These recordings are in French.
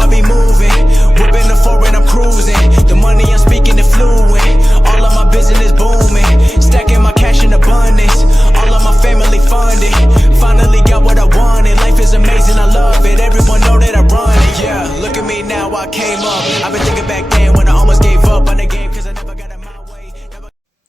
I be moving. Whipping the foreign, I'm cruising. The money I'm speaking is fluent. All of my business booming. Stacking my cash in abundance. All of my family funded. Finally got what I wanted. Life is amazing, I love it. Everyone know that I run it. Yeah, look at me now, I came up. I've been thinking back then when I almost gave up on the game cause I never got in my way.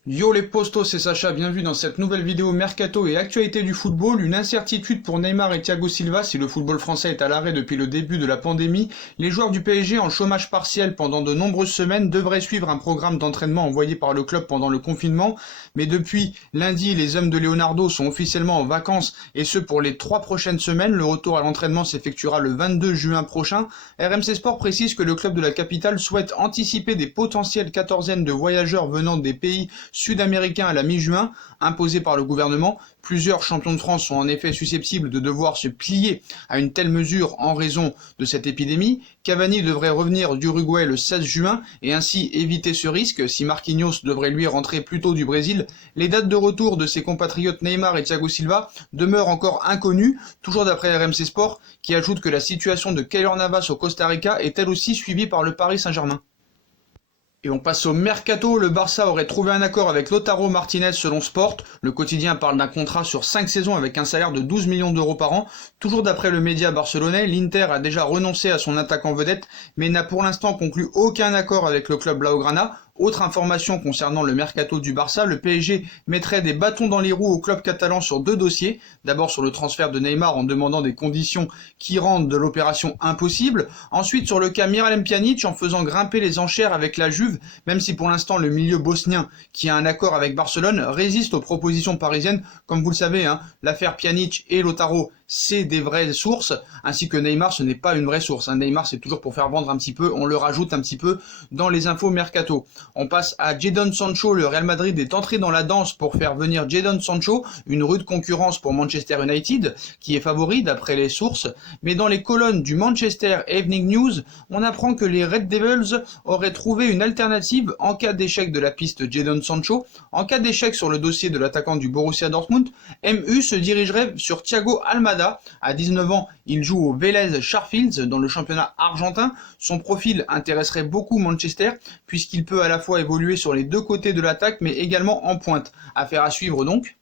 Yo les postos, c'est Sacha, bienvenue dans cette nouvelle vidéo Mercato et actualité du football. Une incertitude pour Neymar et Thiago Silva si le football français est à l'arrêt depuis le début de la pandémie. Les joueurs du PSG en chômage partiel pendant de nombreuses semaines devraient suivre un programme d'entraînement envoyé par le club pendant le confinement. Mais depuis lundi, les hommes de Leonardo sont officiellement en vacances et ce pour les 3 prochaines semaines. Le retour à l'entraînement s'effectuera le 22 juin prochain. RMC Sport précise que le club de la capitale souhaite anticiper des potentielles quatorzaines de voyageurs venant des pays sud-américains à la mi-juin, imposés par le gouvernement. Plusieurs champions de France sont en effet susceptibles de devoir se plier à une telle mesure en raison de cette épidémie. Cavani devrait revenir d'Uruguay le 16 juin et ainsi éviter ce risque. Si Marquinhos devrait lui rentrer plus tôt du Brésil, les dates de retour de ses compatriotes Neymar et Thiago Silva demeurent encore inconnues, toujours d'après RMC Sport, qui ajoute que la situation de Keylor Navas au Costa Rica est elle aussi suivie par le Paris Saint-Germain. Et on passe au Mercato, le Barça aurait trouvé un accord avec Lautaro Martinez selon Sport. Le quotidien parle d'un contrat sur 5 saisons avec un salaire de 12 millions d'euros par an. Toujours d'après le média barcelonais, l'Inter a déjà renoncé à son attaquant vedette, mais n'a pour l'instant conclu aucun accord avec le club Blaugrana. Autre information concernant le Mercato du Barça, le PSG mettrait des bâtons dans les roues au club catalan sur 2 dossiers. D'abord sur le transfert de Neymar en demandant des conditions qui rendent de l'opération impossible. Ensuite sur le cas Miralem Pjanic en faisant grimper les enchères avec la Juve, même si pour l'instant le milieu bosnien qui a un accord avec Barcelone résiste aux propositions parisiennes. Comme vous le savez, l'affaire Pjanic et Lautaro, c'est des vraies sources, ainsi que Neymar, ce n'est pas une vraie source. Neymar, c'est toujours pour faire vendre un petit peu, on le rajoute un petit peu dans les infos Mercato. On passe à Jadon Sancho, le Real Madrid est entré dans la danse pour faire venir Jadon Sancho, une rude concurrence pour Manchester United, qui est favori d'après les sources. Mais dans les colonnes du Manchester Evening News, on apprend que les Red Devils auraient trouvé une alternative en cas d'échec de la piste Jadon Sancho. En cas d'échec sur le dossier de l'attaquant du Borussia Dortmund, MU se dirigerait sur Thiago Almada. À 19 ans, il joue au Vélez Sarsfields dans le championnat argentin. Son profil intéresserait beaucoup Manchester puisqu'il peut à la fois évoluer sur les deux côtés de l'attaque mais également en pointe. Affaire à suivre donc.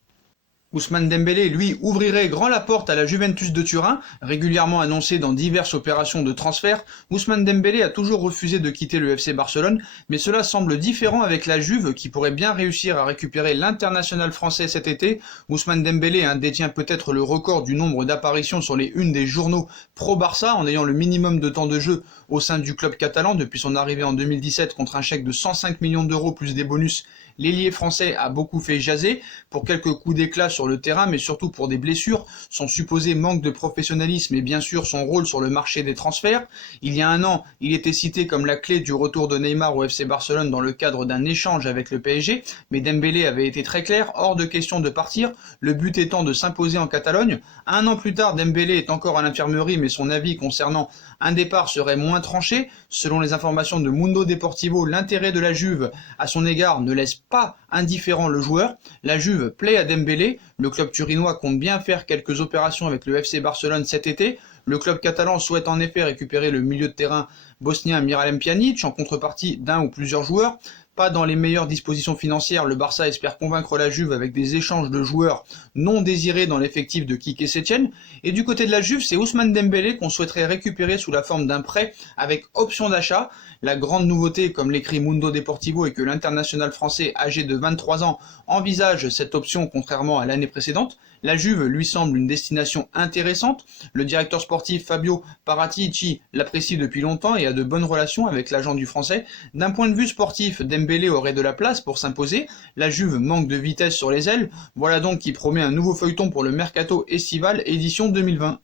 Ousmane Dembélé, lui, ouvrirait grand la porte à la Juventus de Turin, régulièrement annoncé dans diverses opérations de transfert. Ousmane Dembélé a toujours refusé de quitter le FC Barcelone, mais cela semble différent avec la Juve qui pourrait bien réussir à récupérer l'international français cet été. Ousmane Dembélé détient peut-être le record du nombre d'apparitions sur les unes des journaux pro-Barça en ayant le minimum de temps de jeu au sein du club catalan depuis son arrivée en 2017 contre un chèque de 105 millions d'euros plus des bonus. L'ailier français a beaucoup fait jaser pour quelques coups d'éclat sur le terrain, mais surtout pour des blessures, son supposé manque de professionnalisme et bien sûr son rôle sur le marché des transferts. Il y a un an, il était cité comme la clé du retour de Neymar au FC Barcelone dans le cadre d'un échange avec le PSG, mais Dembélé avait été très clair, hors de question de partir, le but étant de s'imposer en Catalogne. Un an plus tard, Dembélé est encore à l'infirmerie, mais son avis concernant un départ serait moins tranché. Selon les informations de Mundo Deportivo, l'intérêt de la Juve à son égard ne laisse pas indifférent le joueur. La Juve plaît à Dembélé. Le club turinois compte bien faire quelques opérations avec le FC Barcelone cet été. Le club catalan souhaite en effet récupérer le milieu de terrain bosnien Miralem Pjanic en contrepartie d'un ou plusieurs joueurs. Pas dans les meilleures dispositions financières, le Barça espère convaincre la Juve avec des échanges de joueurs non désirés dans l'effectif de Quique Setien. Et du côté de la Juve, c'est Ousmane Dembélé qu'on souhaiterait récupérer sous la forme d'un prêt avec option d'achat. La grande nouveauté, comme l'écrit Mundo Deportivo, est que l'international français âgé de 23 ans envisage cette option contrairement à l'année précédente. La Juve lui semble une destination intéressante. Le directeur sportif Fabio Paratici l'apprécie depuis longtemps et a de bonnes relations avec l'agent du français. D'un point de vue sportif, Dembélé aurait de la place pour s'imposer. La Juve manque de vitesse sur les ailes. Voilà donc qui promet un nouveau feuilleton pour le Mercato estival édition 2020.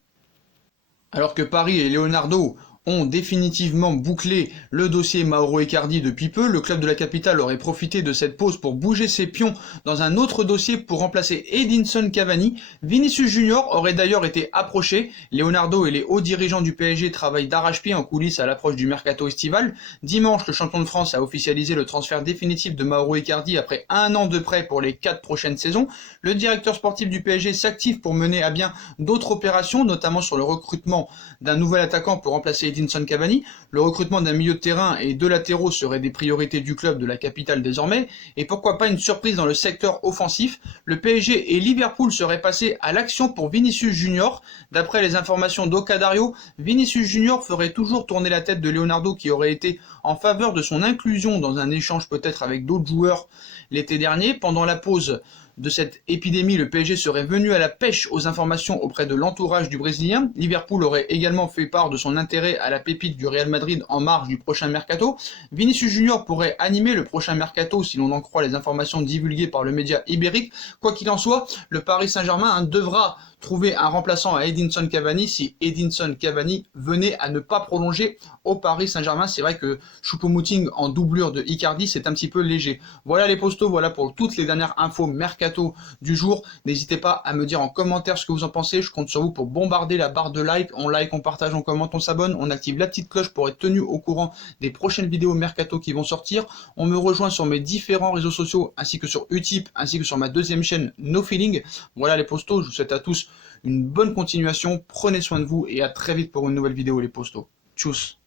Alors que Paris et Leonardo ont définitivement bouclé le dossier Mauro Icardi depuis peu, le club de la capitale aurait profité de cette pause pour bouger ses pions dans un autre dossier pour remplacer Edinson Cavani. Vinicius Junior aurait d'ailleurs été approché. Leonardo et les hauts dirigeants du PSG travaillent d'arrache-pied en coulisses à l'approche du mercato estival. Dimanche, le champion de France a officialisé le transfert définitif de Mauro Icardi après 1 an de prêt pour les 4 prochaines saisons. Le directeur sportif du PSG s'active pour mener à bien d'autres opérations, notamment sur le recrutement d'un nouvel attaquant pour remplacer Edinson Cavani. Le recrutement d'un milieu de terrain et deux latéraux serait des priorités du club de la capitale désormais. Et pourquoi pas une surprise dans le secteur offensif. Le PSG et Liverpool seraient passés à l'action pour Vinicius Junior. D'après les informations d'Ocadario, Vinicius Junior ferait toujours tourner la tête de Leonardo qui aurait été en faveur de son inclusion dans un échange peut-être avec d'autres joueurs l'été dernier. Pendant la pause de cette épidémie, le PSG serait venu à la pêche aux informations auprès de l'entourage du Brésilien. Liverpool aurait également fait part de son intérêt à la pépite du Real Madrid en marge du prochain mercato. Vinicius Junior pourrait animer le prochain mercato si l'on en croit les informations divulguées par le média ibérique. Quoi qu'il en soit, le Paris Saint-Germain devra trouver un remplaçant à Edinson Cavani si Edinson Cavani venait à ne pas prolonger au Paris Saint-Germain. C'est vrai que Choupo-Moting en doublure de Icardi, c'est un petit peu léger. Voilà les postos, voilà pour toutes les dernières infos mercato du jour. N'hésitez pas à me dire en commentaire ce que vous en pensez. Je compte sur vous pour bombarder la barre de like. On like, on partage, on commente, on s'abonne. On active la petite cloche pour être tenu au courant des prochaines vidéos mercato qui vont sortir. On me rejoint sur mes différents réseaux sociaux ainsi que sur Utip, ainsi que sur ma deuxième chaîne No Feeling. Voilà les postos, je vous souhaite à tous une bonne continuation, prenez soin de vous et à très vite pour une nouvelle vidéo les postos. Tchuss.